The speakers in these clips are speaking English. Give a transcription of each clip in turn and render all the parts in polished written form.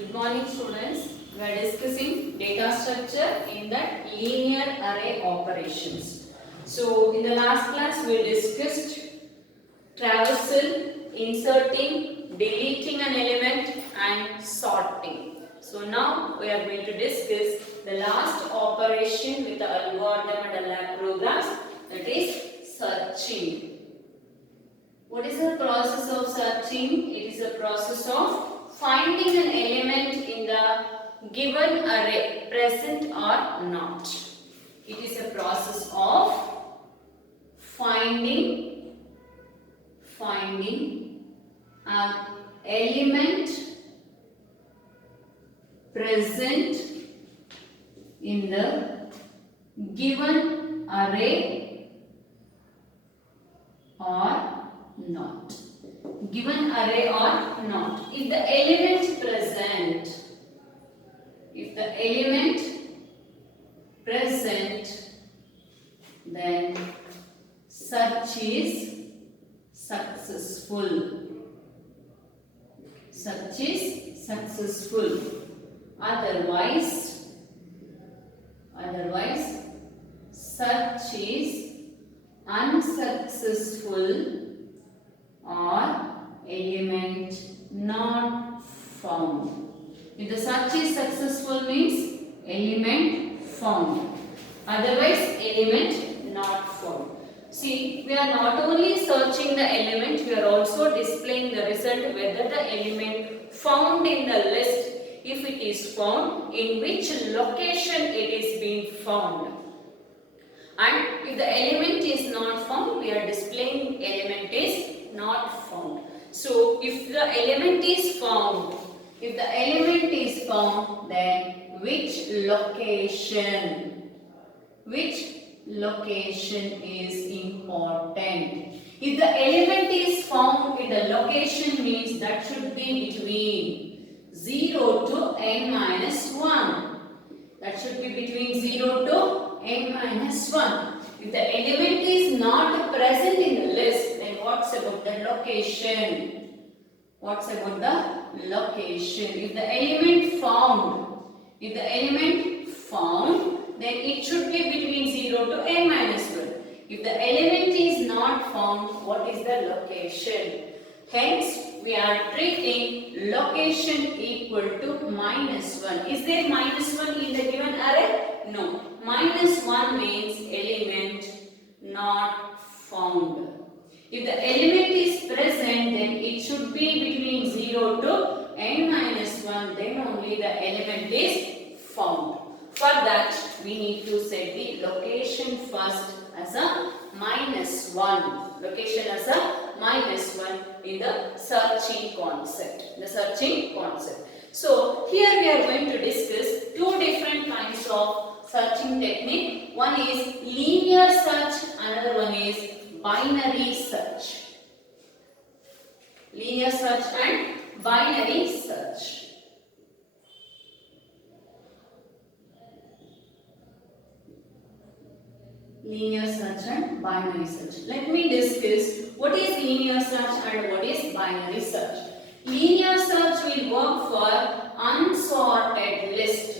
Good morning students. We are discussing data structure in that linear array operations. So in the last class we discussed traversal, inserting, deleting an element and sorting. So now we are going to discuss the last operation with the algorithm and lab programs, that is searching. What is the process of searching? It is a process of finding an element in the given array, present or not. It is a process of finding an element present in the given array or not. Given array or not. If the element present, then search is successful. Search is successful. Otherwise search is unsuccessful or element not found. If the search is successful means element found. Otherwise element not found. See, we are not only searching the element, we are also displaying the result whether the element found in the list, if it is found, in which location it is being found. And if the element is not found, we are displaying element is not found. So if the element is found, then which location is important. If the element is found in the location means that should be between 0 to n minus 1. That should be between 0 to n minus 1. If the element is not present in the list, then what's about the location? What's about the location? If the element found, then it should be between 0 to n minus 1. If the element is not found, what is the location? Hence, we are treating location equal to minus 1. Is there minus 1 in the given array? No. Minus 1 means element not found. If the element is present, then it should be between 0 to n minus 1. Then only the element is found. For that, we need to set the location first as a minus 1. Location as a minus 1 in the searching concept. So, here we are going to discuss two different kinds of searching technique. One is linear search, another one is binary search. Linear search and binary search. Linear search and binary search. Let me discuss what is linear search and what is binary search. Linear search will work for unsorted list.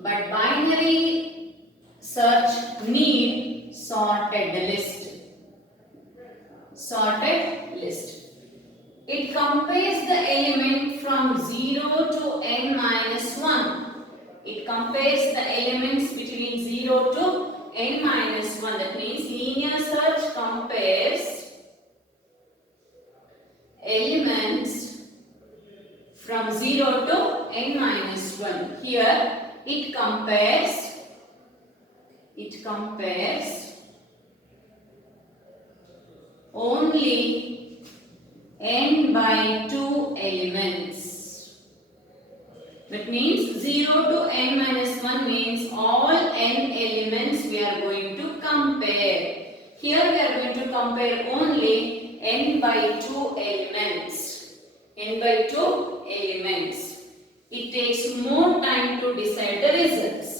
But binary search need sorted list. It compares the element from 0 to n minus 1. It compares the elements between 0 to n minus 1. That means linear search compares elements from 0 to n minus 1. Here it compares only n by 2 elements. That means 0 to n minus 1 means all n elements we are going to compare. Here we are going to compare only n by 2 elements. It takes more time to decide the results.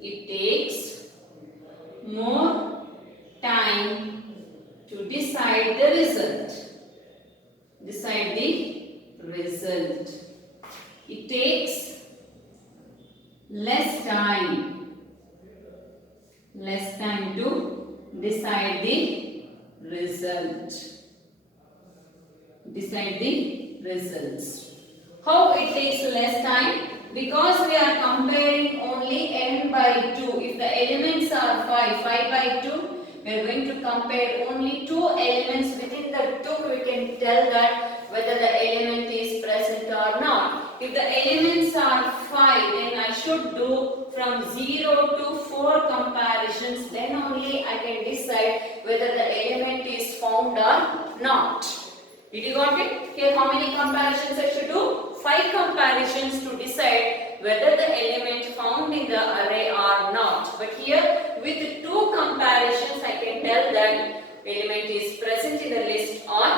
It takes more time to decide the result. less time to decide the result. Decide the results. How it takes less time? Because we are comparing only n by 2. If the elements are 5 by 2, we are going to compare only 2 elements. Within the 2, we can tell that whether the element is present or not. If the elements are 5, then I should do from 0 to 4 comparisons. Then only I can decide whether the element is found or not. Did you got it? Here how many comparisons I should do? 5 comparisons to decide whether the element found in the array or not. But here with 2 comparisons I can tell that element is present in the list or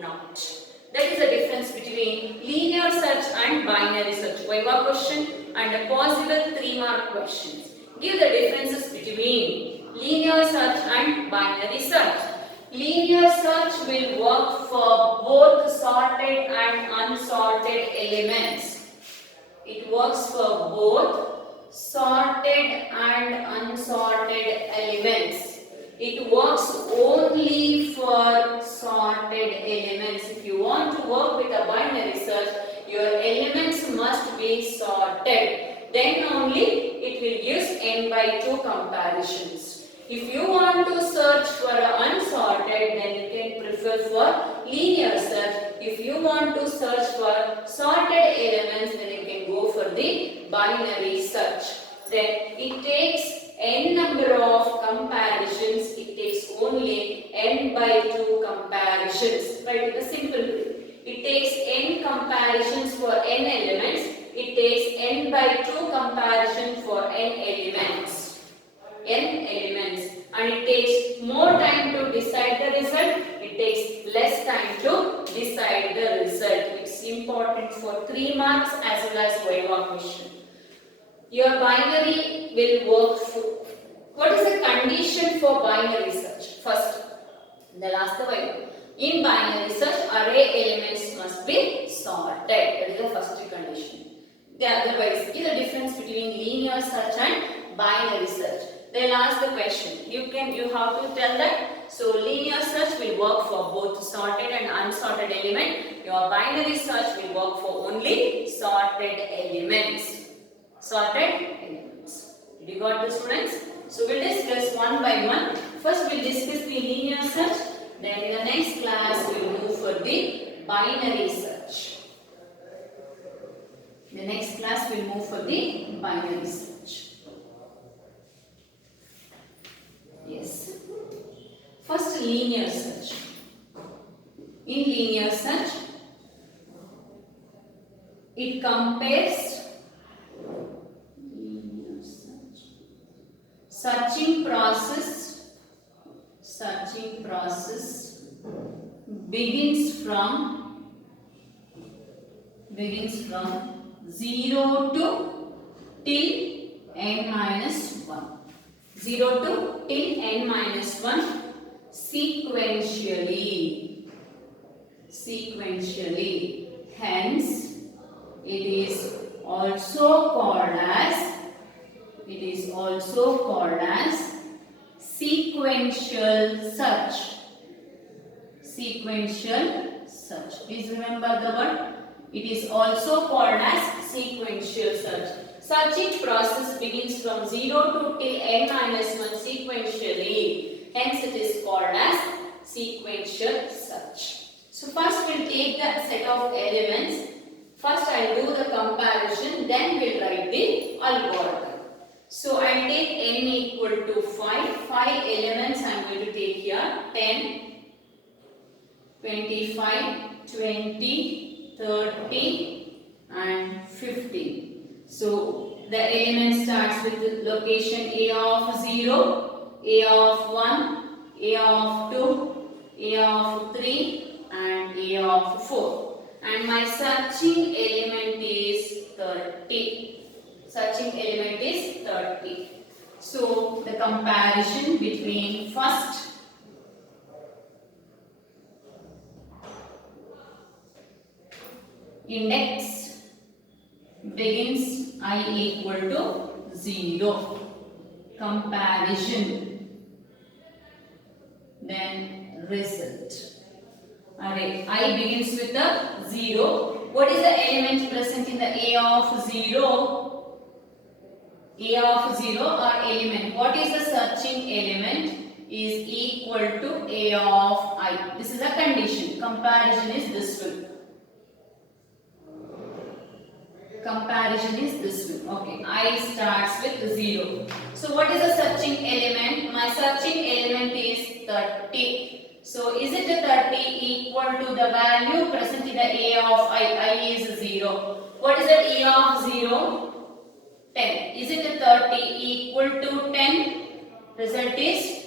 not. That is the difference between linear search and binary search. Viva question and a possible 3-mark questions. Give the differences between linear search and binary search. Linear search will work for both sorted and unsorted elements. It works for both sorted and unsorted elements. It works only for sorted elements. If you want to work with a binary search, your elements must be sorted. Then only it will use n by 2 comparisons. If you want to search for unsorted, then you can prefer for linear search. If you want to search for sorted elements, then you can go for the binary search. Then it takes n number of comparisons. It takes only n by 2 comparisons. Right? The simple way. It takes n comparisons for n elements. It takes n by 2 comparison for n elements. And it takes more time to decide the result. It takes less time to decide the result. It's important for 3 marks as well as Viva question. Your binary will work for. What is the condition for binary search? First, they'll ask the Viva. In binary search, array elements must be sorted. That is the first condition. Otherwise, is the difference between linear search and binary search. They'll ask the question. You have to tell that. So linear search will work for both sorted and unsorted element. Your binary search will work for only sorted elements. Sorted elements. Did you got the students? So we'll discuss one by one. First we'll discuss the linear search. Then in the next class we'll move for the binary search. The next class we'll move for the binary search. Yes. First, linear search. In linear search, it compares searching process begins from 0 to till n minus 1. 0 to till n minus 1 sequentially. Hence, it is also called as sequential search. Please remember the word. It is also called as sequential search. Searching process begins from 0 to till n minus 1 sequentially. Hence it is called as sequential search. So first we'll take the set of elements. First I'll do the comparison, then we'll write the algorithm. So I'll take n equal to 5. 5 elements I'm going to take here. 10, 25, 20, 30 and 50. So the element starts with the location A of 0, A of 1, A of 2, A of 3 and A of 4. And my searching element is 30. So the comparison between first index begins I equal to 0. Comparison. Then result. Array I begins with a 0. What is the element present in the A of 0? A of 0 or element. What is the searching element? Is equal to A of I. This is a condition. Comparison is this one. Comparison is this one. Okay. I starts with 0. So what is the searching element? My searching element is 30. So is it a 30 equal to the value present in the A of I? I is 0. What is the A of 0? 10. Is it a 30 equal to 10? Result is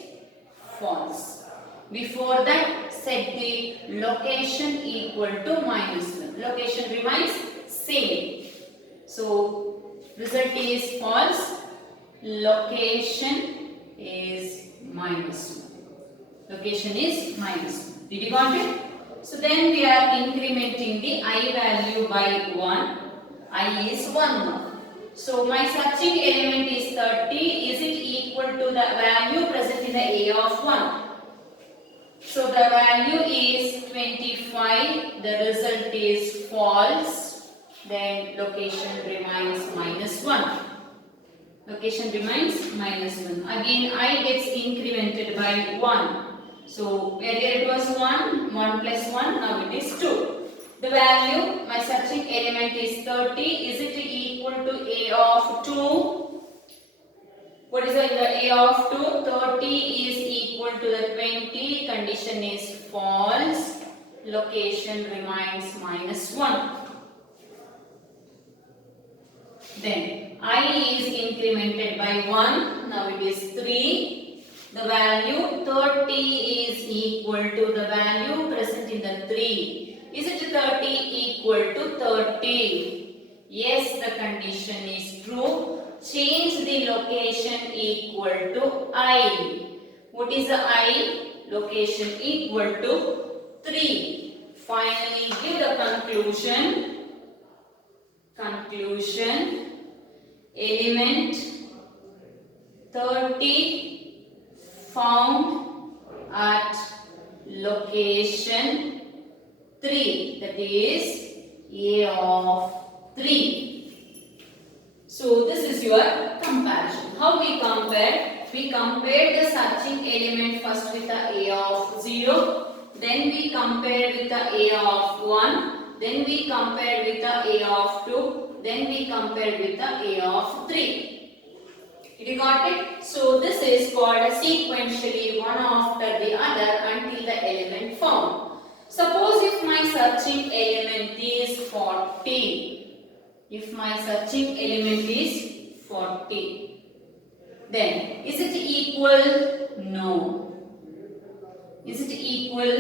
false. Before that, set the location equal to -1. Location remains same. So, result is false. Location is -1. Location is -1. Did you got it? So, then we are incrementing the I value by 1. I is 1 now. So, my searching element is 30. Is it equal to the value present in the A of 1? So, the value is 25. The result is false. Then, location remains -1. Location remains -1. Again, I gets incremented by 1. So, earlier it was 1. 1 plus 1. Now it is 2. The value, my searching element is 30. Is it equal to A of 2? What is the A of 2? 30 is equal to the 20. Condition is false. Location remains -1. Then I is incremented by 1. Now it is 3. The value 30 is equal to the value present in the 3. Is it 30 equal to 30? Yes, the condition is true. Change the location equal to I. What is the I? Location equal to 3. Finally, give the conclusion. Conclusion. Element 30 found at location 3, that is A of 3. So this is your comparison. How we compare? We compared the searching element first with the A of 0, then we compared with the A of 1, then we compared with the A of 2, then we compared with the A of 3. Did you got it? So this is called sequentially one after the other until the element found. Suppose if my searching element is 40. If my searching element is 40. Then is it equal? No. Is it equal?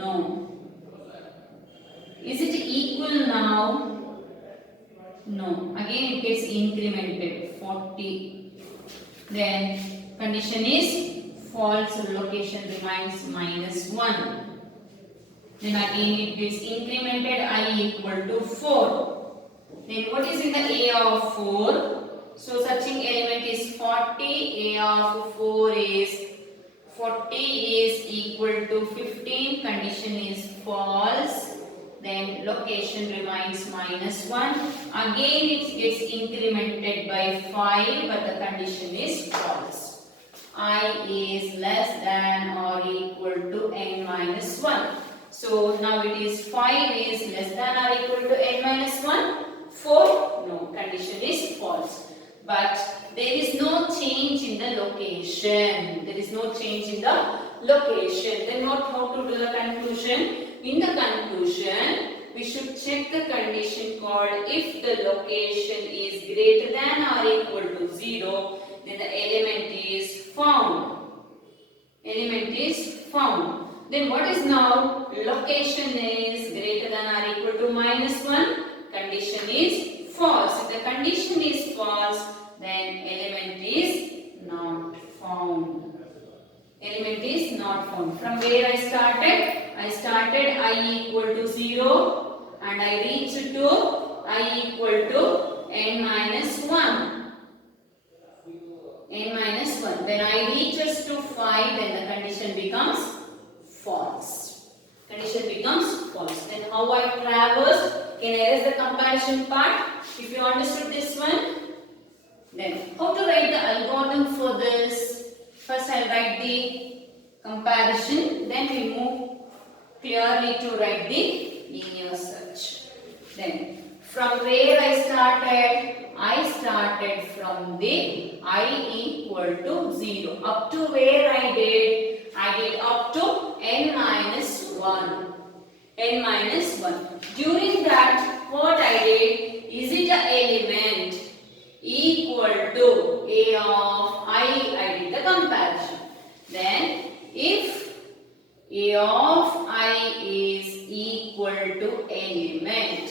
No. Is it equal now? No. Again it gets incremented. 40. Then condition is false. So location remains -1. Then again it gets incremented. I equal to 4. Then what is in the A of 4? So searching element is 40. A of 4 is 40 is equal to 15. Condition is false. Then location remains -1. Again it gets incremented by 5, but the condition is false. I is less than or equal to n minus 1. So now it is 5 is less than or equal to n minus 1. 4, no, condition is false. But there is no change in the location. There is no change in the location. Then how to do the conclusion? In the conclusion, we should check the condition called if the location is greater than or equal to 0, then the element is found. Element is found. Then what is now? Location is greater than or equal to -1. Condition is false. If the condition is false, then element is not found. Element is not found. From where I started? I started I equal to 0 and I reached to I equal to n minus 1. n minus 1. When I reaches to 5, then the condition becomes false. Condition becomes false. Then how I traversed? Can I erase the comparison part? If you understood this one, then how to write the algorithm for this? First I'll write the comparison, then we move clearly to write the linear search. Then from where I started from the I equal to 0. Up to where I did up to n minus 1. N minus 1. During that, what I did, is it an element equal to a of I did the comparison. Then if a of I is equal to element,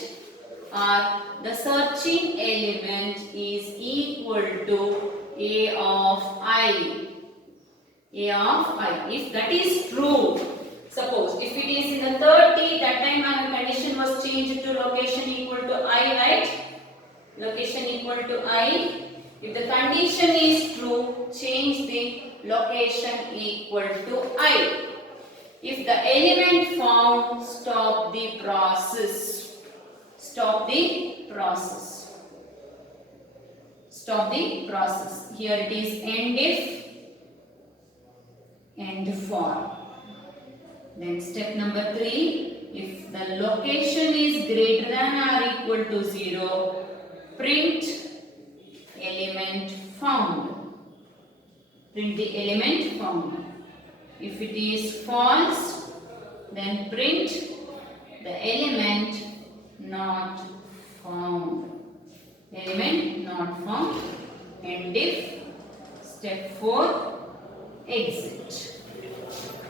or the searching element is equal to a of I. If that is true, suppose if it is in the 30, that time our condition was changed to location equal to I, right? Location equal to I. If the condition is true, change the location equal to I. If the element found, stop the process. Stop the process. Stop the process. Here it is end if, end for. Then step number 3, if the location is greater than or equal to 0, print element found. Print the element found. If it is false, then print the element not found. Element not found. End if. Step 4, exit.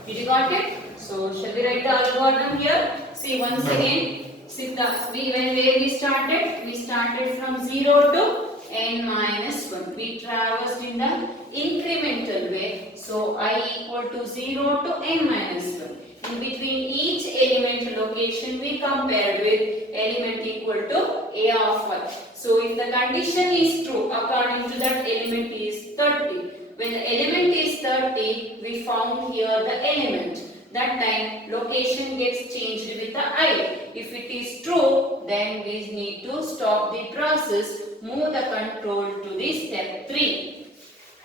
Did you got it? So shall we write the algorithm here? See once again. See where we started from 0 to n minus 1. We traversed in the incremental way. So I equal to 0 to n minus 1. In between each element location we compared with element equal to a of y. So if the condition is true, according to that element is 30. When the element is 30, we found here the element. That time location gets changed with the I. If it is true, then we need to stop the process, move the control to the step 3.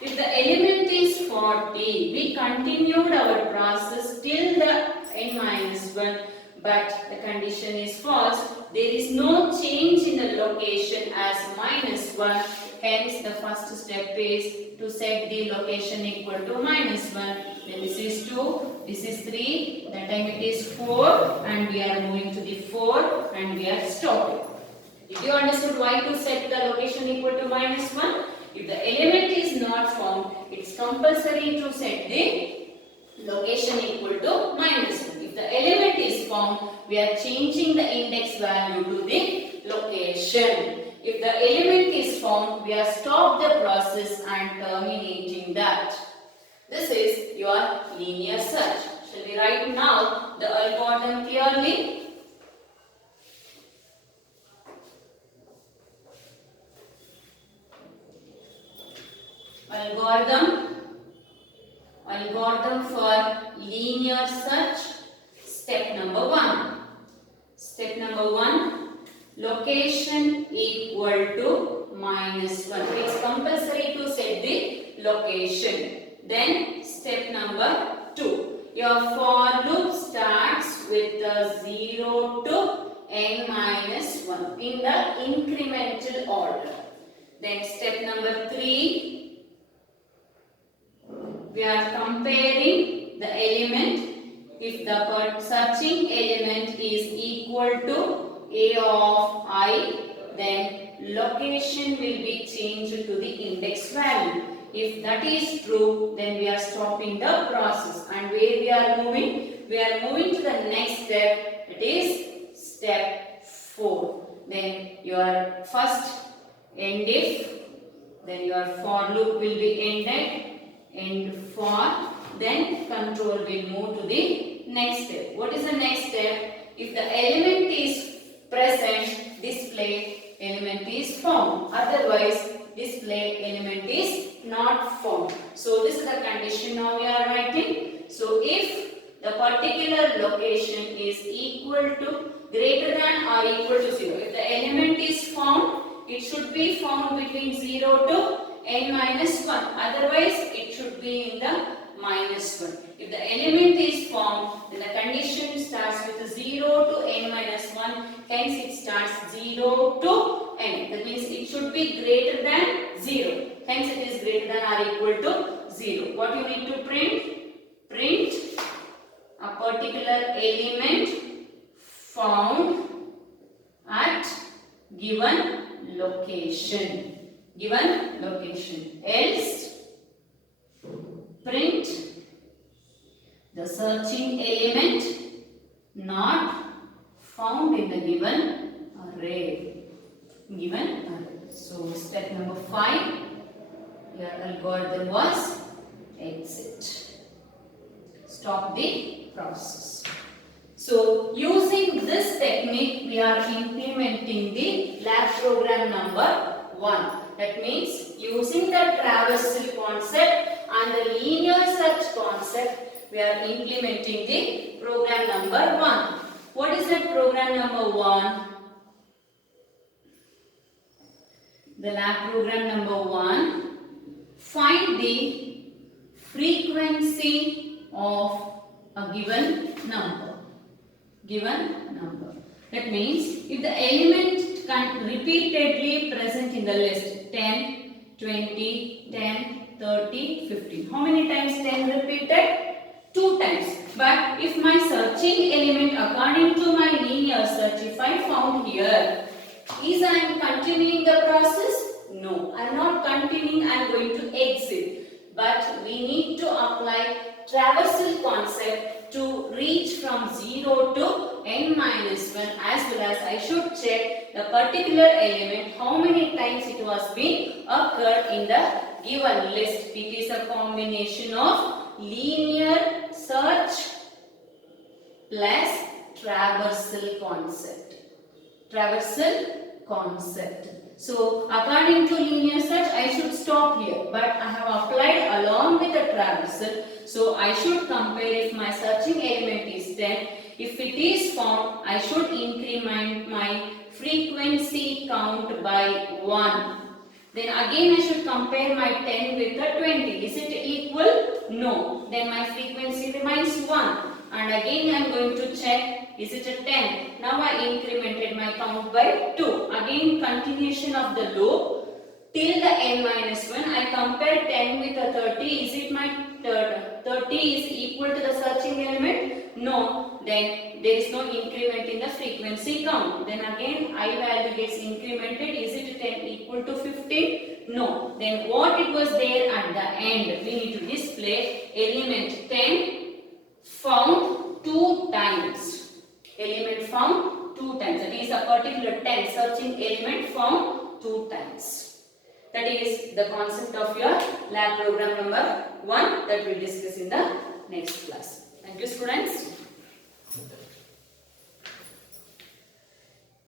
If the element is 40, we continued our process till the n minus 1, but the condition is false. There is no change in the location as minus 1. Hence, the first step is to set the location equal to minus 1. Then this is 2, this is 3, that time it is 4, and we are moving to the 4 and we are stopping. Did you understood why to set the location equal to minus 1? If the element is not found, it's compulsory to set the location equal to minus 1. If the element is found, we are changing the index value to the location. If the element is found, we are stop the process and terminating that. This is your linear search. Shall we write now the algorithm clearly? Algorithm for linear search. Step number 1. Step number 1. Location equal to minus 1. It's compulsory to set the location. Then step number 2. Your for loop starts with the 0 to n minus 1 in the incremental order. Then step number 3. We are comparing the element. If the searching element is equal to a of I, then location will be changed to the index value. If that is true, then we are stopping the process. And where we are moving? We are moving to the next step. It is step 4. Then your first end if, then your for loop will be ended. End for, then control will move to the next step. What is the next step? If the element is present, display element is found. Otherwise, display element is not not found. So this is the condition now we are writing. So if the particular location is equal to, greater than or equal to 0. If the element is found, it should be found between 0 to n minus 1. Otherwise, it should be in the minus 1. If the element is found, then the condition starts with 0 to n minus 1. Hence, it starts 0 to n. That means it should be greater than 0. Hence, it is greater than or equal to 0. What you need to print? Print a particular element found at given location. Given location. Else, print the searching element not found in the given array. Given array. So step number 5. Your algorithm was exit. Stop the process. So using this technique, we are implementing the lab program number 1. That means using the traversal concept and the linear search concept, we are implementing the program number 1. What is that program number 1? The lab program number 1. Find the frequency of a given number. Given number. That means if the element repeatedly present in the list 10, 20, 10, 30, 15. How many times 10 repeated? 2 times. But if my searching element according to my linear search, if I found here, is I am continuing the process? No, I am not continuing, I am going to exit. But we need to apply traversal concept to reach from 0 to n minus 1, as well as I should check the particular element how many times it was been occurred in the given list. It is a combination of linear search plus traversal concept. Traversal concept. So according to linear search, I should stop here, but I have applied along with the traversal. So I should compare if my searching element is 10. If it is found, I should increment my frequency count by 1. Then again I should compare my 10 with the 20. Is it equal? No. Then my frequency remains 1. And again I am going to check, is it a 10? Now I incremented my count by 2. Again continuation of the loop till the n minus 1. I compare 10 with a 30. Is it my 30 is equal to the searching element? No. Then there is no increment in the frequency count. Then again I value gets incremented. Is it 10 equal to 15? No. Then what it was there at the end, we need to display element 10 found 2 times. Element found 2 times. That is a particular 10 searching element found 2 times. That is the concept of your lab program number 1 that we will discuss in the next class. Thank you, students.